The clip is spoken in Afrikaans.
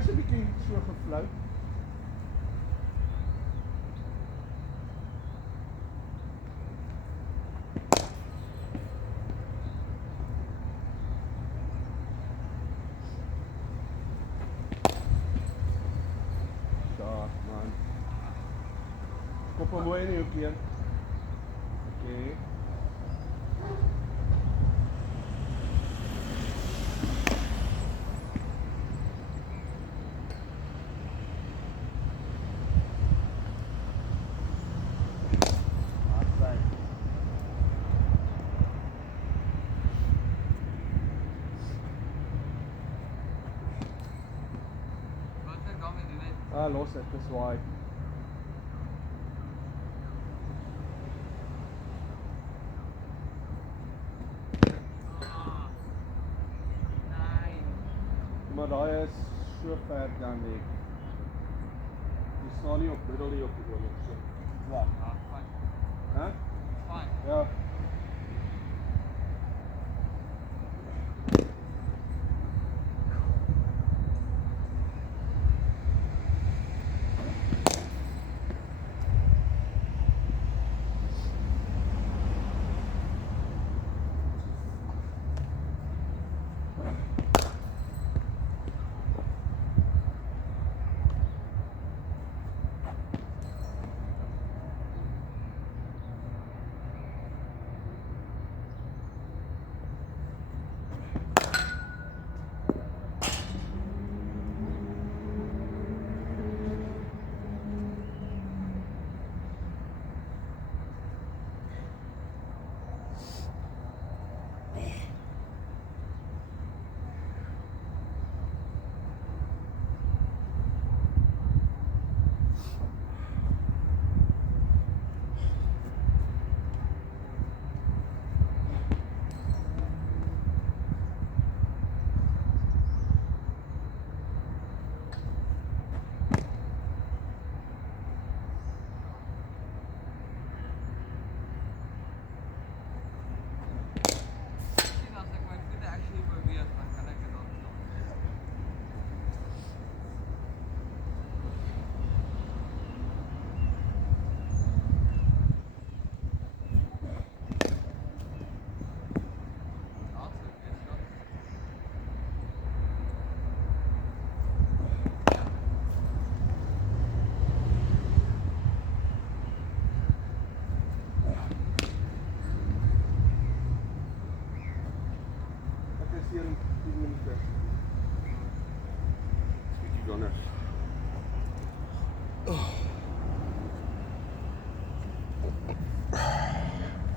Hy's 'n bietjie so geflou. Daar, man. Kop hom mooi in die hoekie. Okay. Los dit, dis waai. Maar daai is so ver dan weg. Jy staan nie op middel nie op die oorlog so. Ja. Fine. Hæ? Fine. Ja.